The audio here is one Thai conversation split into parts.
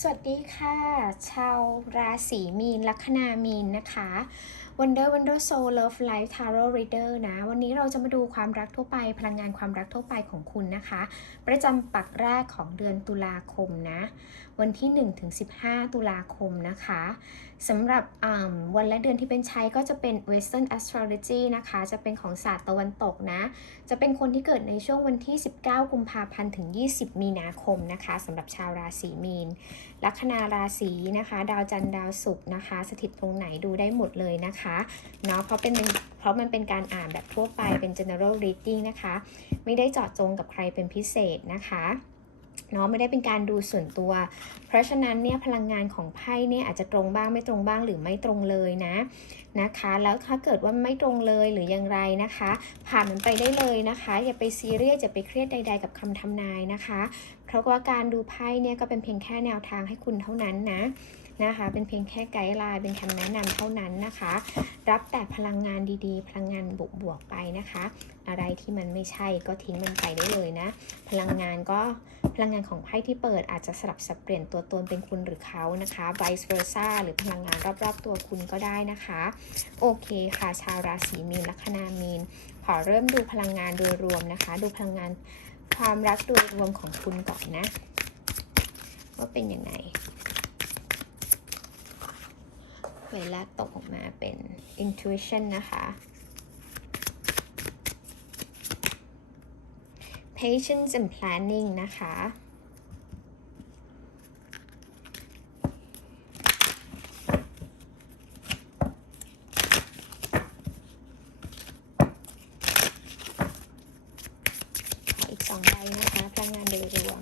สวัสดีค่ะ ชาวราศีมีนลัคนามีนนะคะ Wonder Wonder Soul Love Life Tarot Reader นะ วันนี้เราจะมาดูความรักทั่วไป พลังงานความรักทั่วไปของคุณนะคะ ประจำปักแรกของเดือนตุลาคมนะ วันที่1-15 ตุลาคมนะคะสำหรับอ่ำวันและเดือนที่เป็นใช้ก็จะเป็น Western Astrology นะคะ จะเป็นของศาสตร์ตะวันตกนะ จะเป็นคนที่เกิดในช่วงวันที่ 19 กุมภาพันธ์ถึง 20 มีนาคมนะคะสำหรับชาวราศีมีน ลัคนาราศีนะคะ ดาวจันทร์ดาวศุกร์นะคะ สถิตตรงไหนดูได้หมดเลยนะคะเนาะเพราะเป็นเพราะมันเป็นการอ่านแบบทั่วไปเป็น general reading นะคะ ไม่ได้เจาะจงกับใครเป็นพิเศษนะคะเนาะไม่ได้เป็นการดูส่วนตัว เพราะฉะนั้นเนี่ยพลังงานของไพ่เนี่ยอาจจะตรงบ้างไม่ตรงบ้างหรือไม่ตรงเลยนะนะคะ แล้วถ้าเกิดว่าไม่ตรงเลยหรืออย่างไรนะคะ ผ่านมันไปได้เลยนะคะ อย่าไปซีเรียสอย่าไปเครียดใด ๆ กับคำทำนายนะคะ เพราะว่าการดูไพ่เนี่ยก็เป็นเพียงแค่แนวทางให้คุณเท่านั้นนะ นะคะ เป็นเพียงแค่ไกด์ไลน์เป็นคำแนะนำเท่านั้นนะคะ รับแต่พลังงานดีๆ พลังงานบวกๆไปนะคะ อะไรที่มันไม่ใช่ก็ทิ้งมันไปได้เลยนะ พลังงานก็พลังงานของไพ่ที่เปิดอาจจะสลับสับเปลี่ยนตัวตนเป็นคุณหรือเขานะคะ vice versa หรือพลังงานรอบๆตัวคุณก็ได้นะคะ โอเคค่ะ ชาวราศีมีนลัคนามีน ขอเริ่มดูพลังงานโดยรวมนะคะ ดูพลังงานความรักโดยรวมของคุณก่อนนะ ว่าเป็นยังไง เวลาตกออกมาเป็น intuition นะคะ patience and planning นะคะออีกสองใบนะคะพลังงานโดยรวม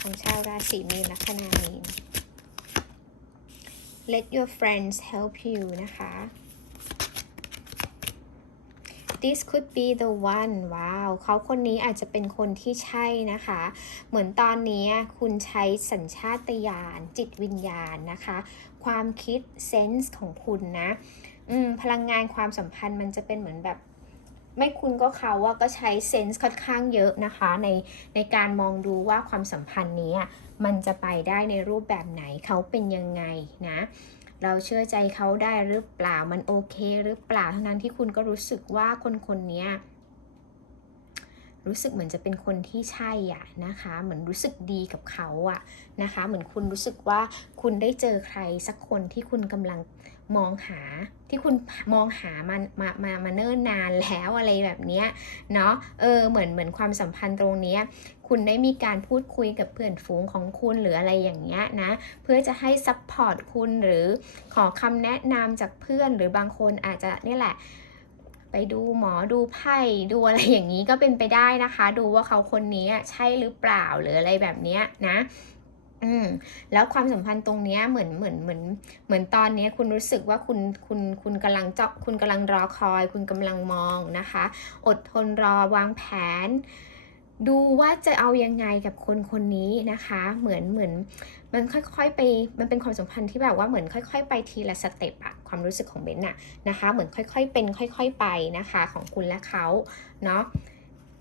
ของชาวราศีมีนลัคนามีน let your friends help you นะคะ this could be the one ว้าวเขาคนนี้อาจจะเป็นคนที่ใช่นะคะ เหมือนตอนนี้คุณใช้สัญชาตญาณจิตวิญญาณนะคะ ความคิดเซนส์ของคุณนะพลังงานความสัมพันธ์มันจะเป็นเหมือนแบบ ไม่คุณก็เขาว่าก็ใช้เซนส์ค่อนข้างเยอะนะคะในในการมองดูว่าความสัมพันธ์นี้มันจะไปได้ในรูปแบบไหนเขาเป็นยังไงนะเราเชื่อใจเขาได้หรือเปล่ามันโอเคหรือเปล่าเท่านั้นที่คุณก็รู้สึกว่าคนคนนี้ รู้สึกเหมือนจะเป็นคนที่ใช่อะนะคะ เหมือนรู้สึกดีกับเขาอะนะคะ เหมือนคุณรู้สึกว่าคุณได้เจอใครสักคนที่คุณกำลังมองหาที่คุณมองหามันมามามาเนิ่นนานแล้วอะไรแบบเนี้ยเนาะเออเหมือนเหมือนความสัมพันธ์ตรงเนี้ยคุณได้มีการพูดคุยกับเพื่อนฝูงของคุณหรืออะไรอย่างเงี้ยนะเพื่อจะให้ซัพพอร์ตคุณหรือขอคำแนะนำจากเพื่อนหรือบางคนอาจจะนี่แหละ ไปดูหมอดูไพ่ดูอะไรอย่างนี้ก็เป็นไปได้นะคะ ดูว่าเขาคนนี้ใช่หรือเปล่าหรืออะไรแบบนี้นะอืมแล้วความสัมพันธ์ตรงเนี้ยเหมือนเหมือนเหมือนเหมือนตอนเนี้ยคุณรู้สึกว่าคุณคุณคุณกำลังจอกคุณกำลังรอคอย คุณกำลังมองนะคะ อดทนรอวางแผน ดูว่าจะเอายังไงกับคนคนนี้นะคะ เหมือนเหมือนมันค่อยๆไปมันเป็นความสัมพันธ์ที่แบบว่าเหมือนค่อย ๆ ไปทีละสเต็ปอะความรู้สึกของเบนน่ะนะคะ เหมือนค่อย ๆ เป็นค่อย ๆ ไปนะคะของคุณและเขาเนาะ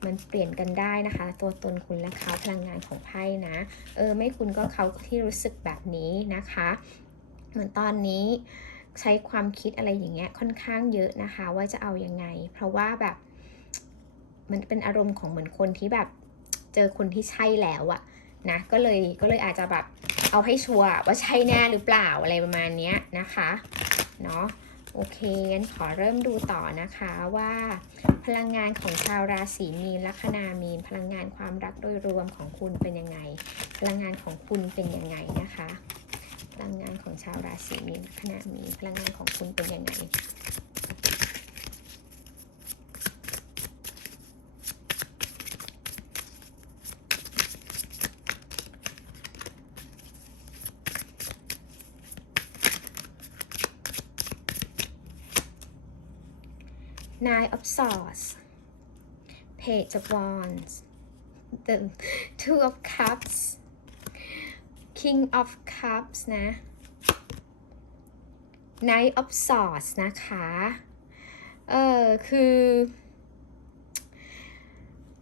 มันเปลี่ยนกันได้นะคะ ตัวตนคุณและเขาพลังงานของไพ่นะ เออไม่คุณก็เขาที่รู้สึกแบบนี้นะคะ เหมือนตอนนี้ใช้ความคิดอะไรอย่างเงี้ยค่อนข้างเยอะนะคะ ว่าจะเอายังไง เพราะว่าแบบ มันเป็นอารมณ์ของเหมือนคนที่แบบเจอคนที่ใช่แล้วอะนะก็เลยก็เลยอาจจะแบบเอาให้ชัวร์ว่าใช่แน่หรือเปล่าอะไรประมาณเนี้ยนะคะเนาะโอเคงั้นขอเริ่มดูต่อนะคะว่าพลังงานของชาวราศีมีนลัคนามีน พลังงานความรักโดยรวมของคุณเป็นยังไง พลังงานของคุณเป็นยังไงนะคะ พลังงานของชาวราศีมีนลัคนามีนพลังงานของคุณเป็นยังไง Nine of Swords Page of Wands the Two of Cups King of Cups นะ Knight of Swords นะคะ เออคือ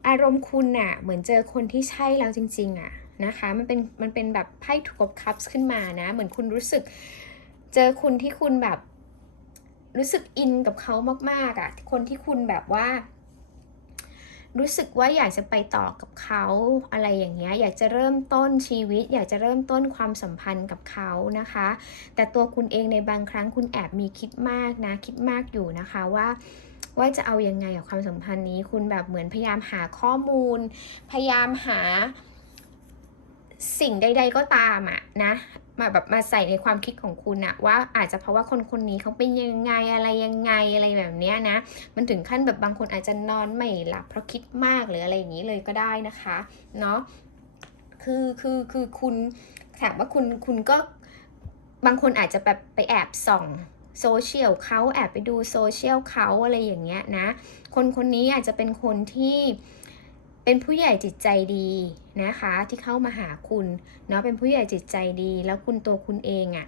อารมณ์คุณน่ะ เหมือนเจอคนที่ใช่แล้วจริง ๆอะนะคะ มันเป็น มันเป็นแบบไพ่ถูกกับคัพขึ้นมานะ เหมือนคุณรู้สึก เจอคุณที่คุณแบบ รู้สึกอินกับเขามากๆอะคนที่คุณแบบว่า รู้สึกว่าอยากจะไปต่อกับเขาอะไรอย่างเงี้ยอยากจะเริ่มต้นชีวิต อยากจะเริ่มต้นความสัมพันธ์กับเขานะคะ แต่ตัวคุณเองในบางครั้งคุณแอบมีคิดมากนะคิดมากอยู่นะคะว่าว่าจะเอายังไงกับความสัมพันธ์นี้ คุณแบบเหมือนพยายามหาข้อมูล พยายามหาสิ่งใด ๆก็ตามอะนะ มาแบบมาใส่ในความคิดของคุณอะว่าอาจจะเพราะว่าคนคนนี้เขาเป็นยังไงอะไรยังไงอะไรแบบเนี้ยนะ มันถึงขั้นแบบบางคนอาจจะนอนไม่หลับเพราะคิดมากหรืออะไรอย่างนี้เลยก็ได้นะคะเนาะคือคือคือคุณถามว่าคุณคุณก็บางคนอาจจะแบบไปแอบส่องโซเชียลเขาแอบไปดูโซเชียลเขาอะไรอย่างเงี้ยนะ คนคนนี้อาจจะเป็นคนที่ เป็นผู้ใหญ่จิตใจดีนะคะที่เข้ามาหาคุณเนาะเป็นผู้ใหญ่จิตใจดี แล้วคุณตัวคุณเองอะ่ะ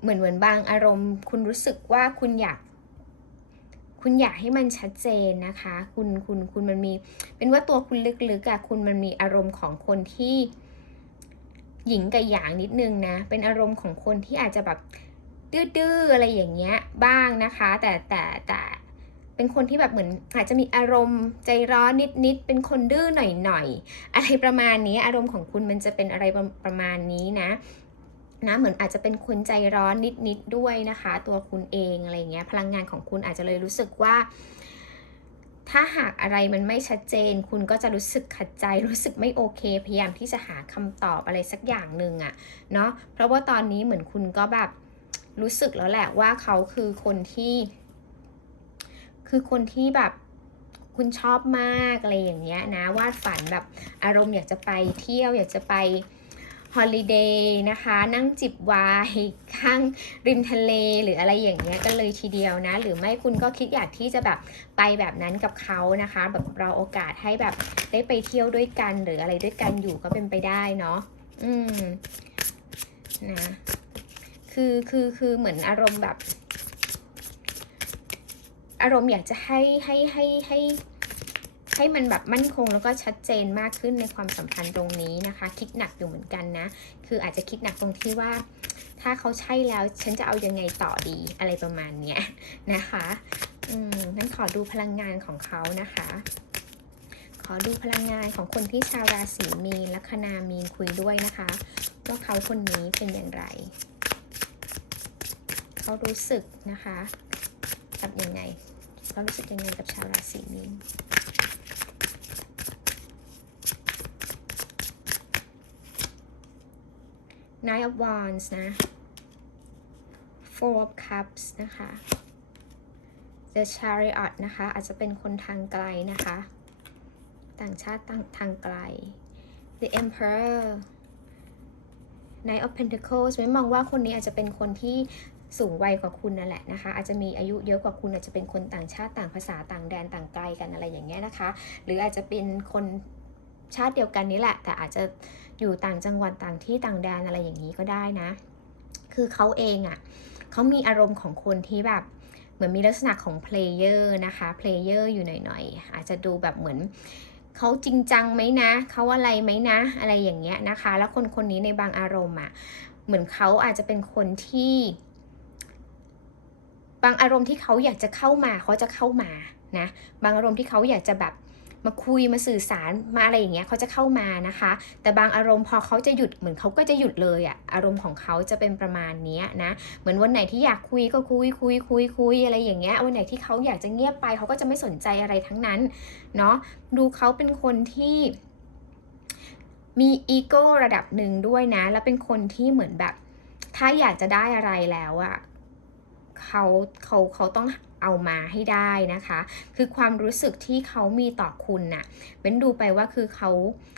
เหมือนเหมือนบางอารมณ์ คุณรู้สึกว่าคุณอยาก คุณอยากให้มันชัดเจนนะคะ คุณคุณคุณมันมีเป็นว่าตัวคุณลึกๆอะคุณมันมีอารมณ์ของคนที่หญิงกับหยางนิดนึงนะ เป็นอารมณ์ของคนที่อาจจะแบบดื้อๆอะไรอย่างเงี้ยบ้างนะคะ แต่แต่แต่ เป็นคนที่แบบเหมือนอาจจะมีอารมณ์ใจร้อนนิดๆ เป็นคนดื้อหน่อยๆ อะไรประมาณนี้ อารมณ์ของคุณมันจะเป็นอะไรประมาณนี้นะนะเหมือนอาจจะเป็นคนใจร้อนนิดๆด้วยนะคะ ตัวคุณเองอะไรเงี้ยพลังงานของคุณอาจจะเลยรู้สึกว่า ถ้าหากอะไรมันไม่ชัดเจน คุณก็จะรู้สึกขัดใจรู้สึกไม่โอเค พยายามที่จะหาคำตอบอะไรสักอย่างหนึ่งอะเนาะเพราะว่าตอนนี้เหมือนคุณก็แบบรู้สึกแล้วแหละว่าเขาคือคนที่ คือคนที่แบบคุณชอบมากอะไรอย่างเงี้ยนะวาดฝันแบบอารมณ์อยากจะไปเที่ยวอยากจะไปฮอลิเดย์นะคะ นั่งจิบวายข้างริมทะเลหรืออะไรอย่างเงี้ยก็เลยทีเดียวนะ หรือไม่คุณก็คิดอยากที่จะแบบไปแบบนั้นกับเขานะคะ แบบเราโอกาสให้แบบได้ไปเที่ยวด้วยกันหรืออะไรด้วยกันอยู่ก็เป็นไปได้เนาะอืมนะคือคือคือเหมือนอารมณ์แบบ อารมณ์อยากจะให้ให้ให้ให้ให้มันแบบมั่นคงแล้วก็ชัดเจนมากขึ้นในความสัมพันธ์ตรงนี้นะคะ คิดหนักอยู่เหมือนกันนะ คืออาจจะคิดหนักตรงที่ว่า ถ้าเขาใช่แล้วฉันจะเอายังไงต่อดีอะไรประมาณเนี้ยนะคะอืมงั้นขอดูพลังงานของเขานะคะ ขอดูพลังงานของคนที่ชาวราศีมีนลัคนามีนคุยด้วยนะคะว่าเขาคนนี้เป็นอย่างไร เขารู้สึกนะคะกับยังไง เรารู้สึกยังไงกับชาวราศีมีน Nine of Wands นะ Four of Cups นะคะ The Chariot นะคะ อาจจะเป็นคนทางไกลนะคะ ต่างชาติทางทางไกล The Emperor Knight of Pentacles ไม่มองว่าคนนี้อาจจะเป็นคนที่ สูงวัยกว่าคุณนั่นแหละนะคะ อาจจะมีอายุเยอะกว่าคุณอาจจะเป็นคนต่างชาติต่างภาษาต่างแดนต่างไกลกันอะไรอย่างเงี้ยนะคะ หรืออาจจะเป็นคนชาติเดียวกันนี่แหละ แต่อาจจะอยู่ต่างจังหวัดต่างที่ต่างแดนอะไรอย่างนี้ก็ได้นะ คือเขาเองอะ่ะเขามีอารมณ์ของคนที่แบบเหมือนมีลักษณะของเพลเยอร์นะคะเพลเยอร์อยู่หน่อยๆอาจจะดูแบบเหมือนเขาจริงจังไหมนะเขาอะไรไหมนะ อะไรอย่างเงี้ยนะคะ แล้วคนคนนี้ในบางอารมณ์อะ่ะเหมือนเขาอาจจะเป็นคนที่ บางอารมณ์ที่เขาอยากจะเข้ามาเขาจะเข้ามานะบางอารมณ์ที่เขาอยากจะแบบมาคุยมาสื่อสารมาอะไรอย่างเงี้ยเขาจะเข้ามานะคะ แต่บางอารมณ์พอเขาจะหยุดเหมือนเขาก็จะหยุดเลยอะอารมณ์ของเขาจะเป็นประมาณนี้นะเหมือนวันไหนที่อยากคุยก็คุยคุยคุยคุยอะไรอย่างเงี้ยวันไหนที่เขาอยากจะเงียบไปเขาก็จะไม่สนใจอะไรทั้งนั้นเนาะดูเขาเป็นคนที่มีอีโก้ระดับหนึ่งด้วยนะ แล้วเป็นคนที่เหมือนแบบ ถ้าอยากจะได้อะไรแล้วอะ เขาเขาเขาต้องเอามาให้ได้นะคะ คือความรู้สึกที่เขามีต่อคุณนะ่ะเว้นดูไปว่าคือเขา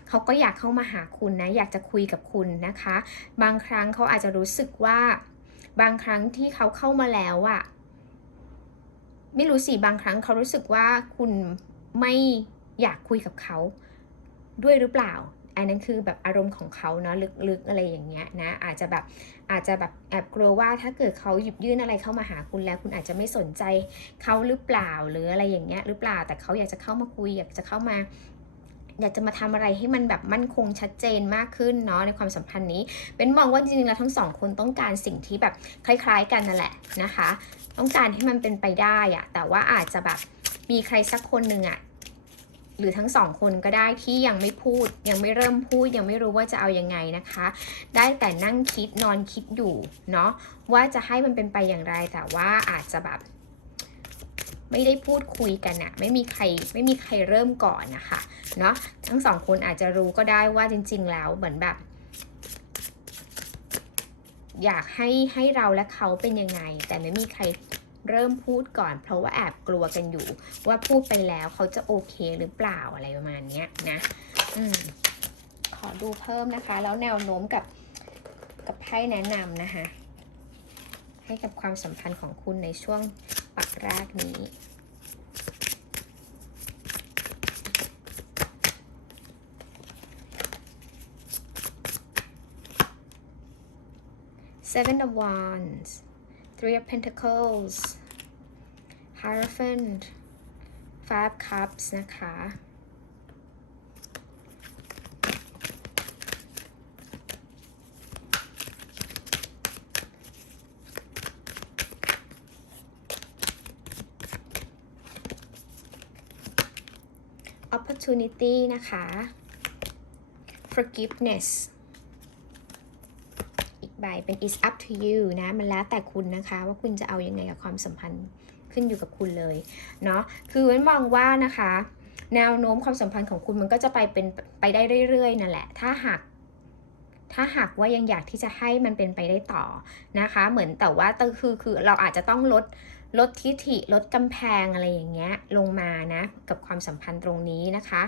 เขาก็อยากเข้ามาหาคุณนะ อยากจะคุยกับคุณนะคะ บางครั้งเขาอาจจะรู้สึกว่า บางครั้งที่เขาเข้ามาแล้วอะไม่รู้สิบางครั้งเขารู้สึกว่าคุณไม่อยากคุยกับเขาด้วยหรือเปล่า อันนั้นคือแบบอารมณ์ของเขาเนาะลึกๆอะไรอย่างเงี้ยนะอาจจะแบบอาจจะแบบแอบกลัวว่าถ้าเกิดเขาหยิบยื่นอะไรเข้ามาหาคุณแล้ว คุณอาจจะไม่สนใจเขาหรือเปล่าหรืออะไรอย่างเงี้ยหรือเปล่าแต่เขาอยากจะเข้ามาคุย อยากจะเข้ามาอยากจะมาทำอะไรให้มันแบบมั่นคงชัดเจนมากขึ้นเนาะในความสัมพันธ์นี้ เป็นมองว่าจริงๆแล้วทั้งสองคนต้องการสิ่งที่แบบคล้าย ๆ กันนั่นแหละนะคะ ต้องการให้มันเป็นไปได้อะแต่ว่าอาจจะแบบมีใครสักคนหนึ่งอะ หรือทั้งสองคนก็ได้ที่ยังไม่พูด ยังไม่เริ่มพูด ยังไม่รู้ว่าจะเอายังไงนะคะ ได้แต่นั่งคิดนอนคิดอยู่เนาะว่าจะให้มันเป็นไปอย่างไรแต่ว่าอาจจะแบบ ไม่ได้พูดคุยกันอะไม่มีใครไม่มีใครเริ่มก่อนนะคะเนาะทั้งสองคนอาจจะรู้ก็ได้ว่าจริง ๆ แล้วเหมือนแบบอยากให้ให้เราและเขาเป็นยังไง แต่ไม่มีใคร เริ่มพูดก่อน เพราะว่าแอบกลัวกันอยู่ ว่าพูดไปแล้วเขาจะโอเคหรือเปล่าอะไรประมาณเนี้ยนะอืมขอดูเพิ่มนะคะ แล้วแนวโน้มกับกับไพ่แนะนำนะคะ ให้กับความสัมพันธ์ของคุณในช่วงปักแรกนี้ Seven of Wands, Three of Pentacles, Hierophant, Five Cups นะคะ opportunity นะคะ forgiveness อีกใบ เป็น is up to you นะ มันแล้วแต่คุณนะคะ ว่าคุณจะเอายังไงกับความสัมพันธ์ขึ้นอยู่กับคุณเลย เนาะคือมันมองว่านะคะ แนวโน้มความสัมพันธ์ของคุณมันก็จะไปเป็นไปได้เรื่อยๆนั่นแหละ ถ้าหากถ้าหากว่ายังอยากที่จะให้มันเป็นไปได้ต่อนะคะ เหมือนแต่ว่าคือคือเราอาจจะต้องลดลดทิฐิลดกำแพงอะไรอย่างเงี้ยลงมานะ กับความสัมพันธ์ตรงนี้นะคะ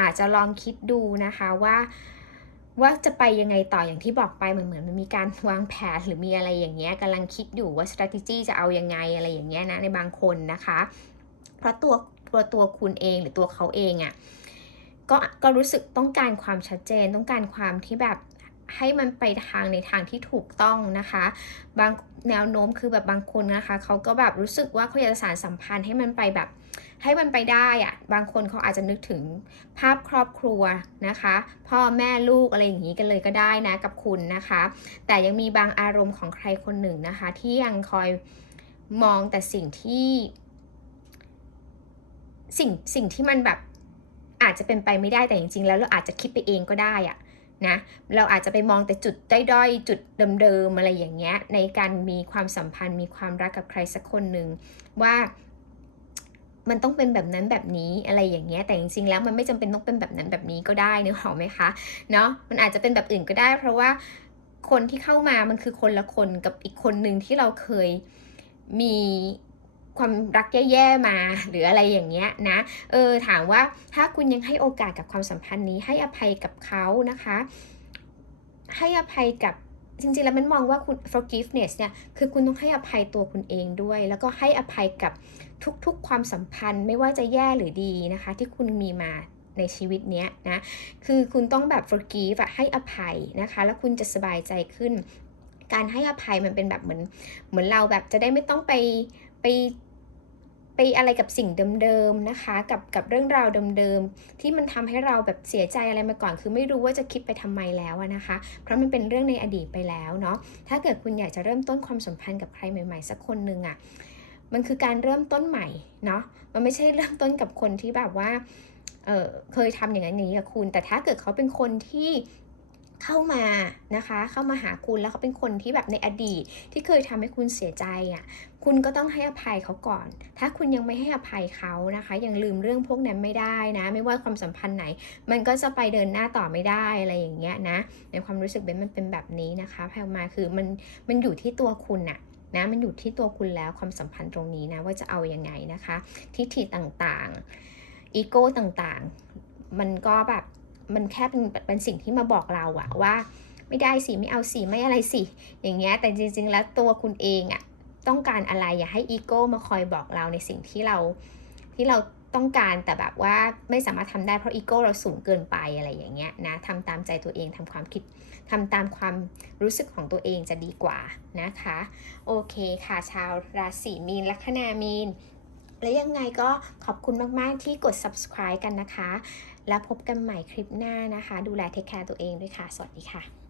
อาจจะลองคิดดูนะคะว่า ว่าจะไปยังไงต่ออย่างที่บอกไปเหมือนเหมือนมันมีการวางแผนหรือมีอะไรอย่างเงี้ยกำลังคิดอยู่ว่า strategy จะเอายังไงอะไรอย่างเงี้ยนะในบางคนนะคะ เพราะตัวตัวตัวคุณเองหรือตัวเขาเองอะ่ะก็ก็รู้สึกต้องการความชัดเจนต้องการความที่แบบให้มันไปทางในทางที่ถูกต้องนะคะ บางแนวโน้มคือแบบบางคนนะคะเขาก็แบบรู้สึกว่าเขาอยากจะสานสัมพันธ์ให้มันไปแบบ ให้มันไปได้อะบางคนเขาอาจจะนึกถึงภาพครอบครัวนะคะ พ่อแม่ลูกอะไรอย่างนี้กันเลยก็ได้นะกับคุณนะคะ แต่ยังมีบางอารมณ์ของใครคนหนึ่งนะคะ ที่ยังคอยมองแต่สิ่งที่ สิ่งสิ่งที่มันแบบอาจจะเป็นไปไม่ได้แต่จริงๆ แล้วเราอาจจะคิดไปเองก็ได้อะนะเราอาจจะไปมองแต่จุดด้อยๆ จุดเดิมๆอะไรอย่างเงี้ยในการมีความสัมพันธ์มีความรักกับใครสักคนหนึ่งว่า มันต้องเป็นแบบนั้นแบบนี้อะไรอย่างเงี้ยแต่จริงๆแล้วมันไม่จำเป็นต้องเป็นแบบนั้นแบบนี้ก็ได้เนอหรอไหมคะเนาะมันอาจจะเป็นแบบอื่นก็ได้ เพราะว่าคนที่เข้ามามันคือคนละคนกับอีกคนหนึ่งที่เราเคยมีความรักแย่ๆมาหรืออะไรอย่างเงี้ยนะเออถามว่าถ้าคุณยังให้โอกาสกับความสัมพันธ์นี้ ให้อภัยกับเขานะคะ ให้อภัยกับจริงๆแล้วมันมองว่าคุณ forgiveness เนี่ยคือคุณต้องให้อภัยตัวคุณเองด้วย แล้วก็ให้อภัยกับ ทุกๆ ความสัมพันธ์ไม่ว่าจะแย่หรือดีนะคะ ที่คุณมีมาในชีวิตเนี้ยนะคือคุณต้องแบบ forgive ให้อภัยนะคะ แล้วคุณจะสบายใจขึ้น การให้อภัยมันเป็นแบบเหมือนเหมือนเราแบบจะได้ไม่ต้องไปไปไปอะไรกับสิ่งเดิมๆนะคะ กับกับเรื่องราวเดิมๆที่มันทำให้เราแบบเสียใจอะไรมาก่อน คือไม่รู้ว่าจะคิดไปทำไมแล้วนะคะ เพราะมันเป็นเรื่องในอดีตไปแล้วเนาะถ้าเกิดคุณอยากจะเริ่มต้นความสัมพันธ์กับใครใหม่ ๆ สักคนหนึ่งอะ่ะ มันคือการเริ่มต้นใหม่เนาะมันไม่ใช่เริ่มต้นกับคนที่แบบว่าเเคยทำอย่างนั้นอย่างนี้กับคุณ แต่ถ้าเกิดเขาเป็นคนที่เข้ามานะคะ เข้ามาหาคุณแล้วเขาเป็นคนที่แบบในอดีต ที่เคยทำให้คุณเสียใจอะ่ะ คุณก็ต้องให้อภัยเขาก่อน ถ้าคุณยังไม่ให้อภัยเขานะคะ ยังลืมเรื่องพวกนั้นไม่ได้นะ ไม่ว่าความสัมพันธ์ไหน มันก็จะไปเดินหน้าต่อไม่ได้อะไรอย่างเงี้ยนะ ในความรู้สึกเบนมันเป็นแบบนี้นะคะแพลมาคือมันมันอยู่ที่ตัวคุณน่ะ นะมันอยู่ที่ตัวคุณแล้วความสัมพันธ์ตรงนี้นะว่าจะเอาอยัางไงนะคะ ทิฏฐิต่างๆอีโก้ต่างๆ มันก็แบบมันแค่เป็นเป็นสิ่งที่มาบอกเราอะว่าไม่ได้สิไม่เอาสิไม่อะไรสิอย่างเงี้ยแต่จริง ๆ แล้วตัวคุณเองอะต้องการอะไรอย่าให้อีโก้มาคอยบอกเราในสิ่งที่เราที่เรา ต้องการแต่แบบว่าไม่สามารถทำได้เพราะอีโก้เราสูงเกินไปอะไรอย่างเงี้ยนะทำตามใจตัวเองทำความคิดทำตามความรู้สึกของตัวเองจะดีกว่านะคะ โอเคค่ะชาวราศีมีนลัคนามีน และยังไงก็ขอบคุณมากๆที่กด subscribe กันนะคะ แล้วพบกันใหม่คลิปหน้านะคะ ดูแลเทคแคร์ตัวเองด้วยค่ะ สวัสดีค่ะ